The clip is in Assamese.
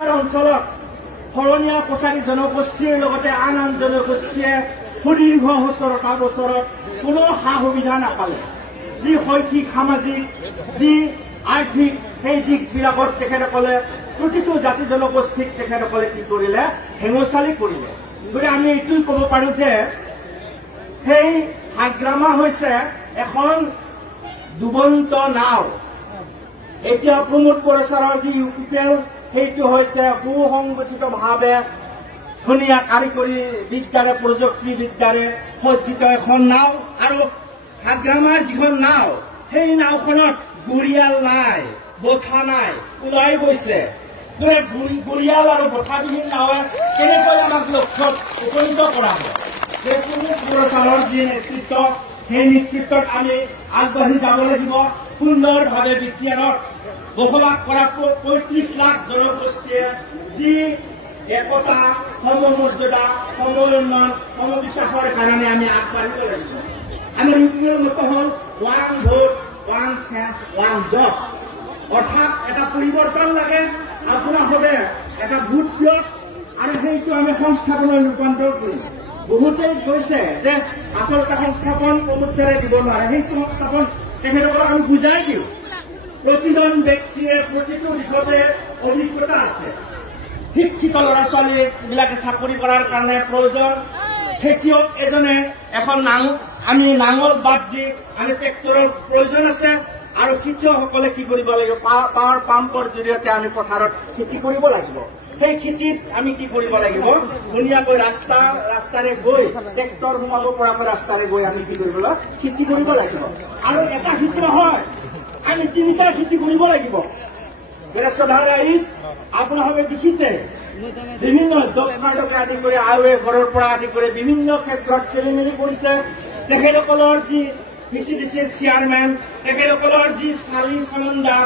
অঞ্চলত শৰণীয়া কছাৰী জনগোষ্ঠীৰ লগতে আন আন জনগোষ্ঠীয়ে সুদীৰ্ঘ ৭০টা বছৰত কোনো সা সুবিধা নাপালে। যি শৈক্ষিক সামাজিক যি আৰ্থিক সেই দিশবিলাকত তেখেতসকলে প্ৰতিটো জাতি জনগোষ্ঠীক তেখেতসকলে কি কৰিলে, হেঙচালি কৰিলে। গতিকে আমি এইটোই ক'ব পাৰো যে সেই হাগ্ৰামা হৈছে এখন ডুবন্ত নাও। এতিয়া প্ৰমোদ বৰছাৰৰ যি ইউপিপিএল সেইটো হৈছে সুসংগঠিতভাৱে ধুনীয়া কাৰিকৰী বিদ্যাৰে প্ৰযুক্তিবিদ্যাৰে সজ্জিত এখন নাও। আৰু হাগ্ৰামাৰ যিখন নাও সেই নাওখনত গুৰিয়াল নাই, বঠা নাই, ওলাই গৈছে। গুৰিয়াল আৰু বঠাবিহীন নাৱে কেনেকৈ আমাক লক্ষ্যত উপনীত কৰা হয়। সেই প্ৰমোদ বৰছাৰৰ যি নেতৃত্ব সেই নেতৃত্বত আমি আগবাঢ়ি যাব লাগিব। সুন্দৰভাৱে বিজ্ঞানত বসবাস কৰা ৩৫ লাখ জনগোষ্ঠীয়ে যি একতা, সমমৰ্যাদা, সমউন্নয়ন, সমবিশ্বাসৰ কাৰণে আমি আগবাঢ়িব লাগিব। আমাৰ ইউপিএৰ মত হ'ল one vote, one change, one job. অৰ্থাৎ এটা পৰিৱৰ্তন লাগে, আপোনাৰ হবে এটা ভোট দিয়ক আৰু সেইটো আমি সংস্থাপনত ৰূপান্তৰ কৰিম। বহুতেই কৈছে যে আচলতে সংস্থাপন প্ৰমোদৰে দিব নোৱাৰে, সেইটো সংস্থাপন তেখেতসকলক আমি বুজাই দিওঁ। প্ৰতিজন ব্যক্তিয়ে প্ৰতিটো দিশতে অভিজ্ঞতা আছে। শিক্ষিত ল'ৰা ছোৱালীবিলাকে চাকৰি কৰাৰ কাৰণে প্ৰয়োজন। খেতিয়ক এজনে এখন আমি নাঙল বাদ দি আমি ট্ৰেক্টৰৰ প্ৰয়োজন আছে। আৰু খেতিয়কসকলে কি কৰিব লাগিব, পাৱাৰ পাম্পৰ জৰিয়তে আমি পথাৰত খেতি কৰিব লাগিব। সেই খেতিত আমি কি কৰিব লাগিব, ধুনীয়াকৈ ৰাস্তাৰে গৈ ট্ৰেক্টৰ সোমাব পৰাকৈ ৰাস্তাৰে গৈ আমি কি কৰিব লাগিব, খেতি কৰিব লাগিব। আৰু এটা খেতি নহয়, আমি ৩টা খেতি কৰিব লাগিব। আপোনালোকে দেখিছে বিভিন্ন জব কাৰ্ডকে আদি কৰি আইৱে ঘৰৰ পৰা আদি কৰি বিভিন্ন ক্ষেত্ৰত খেলি মেলি কৰিছে। তেখেতসকলৰ যি PCDCৰ চেয়াৰমেন, তেখেতসকলৰ যি চালি চামুণ্ডা,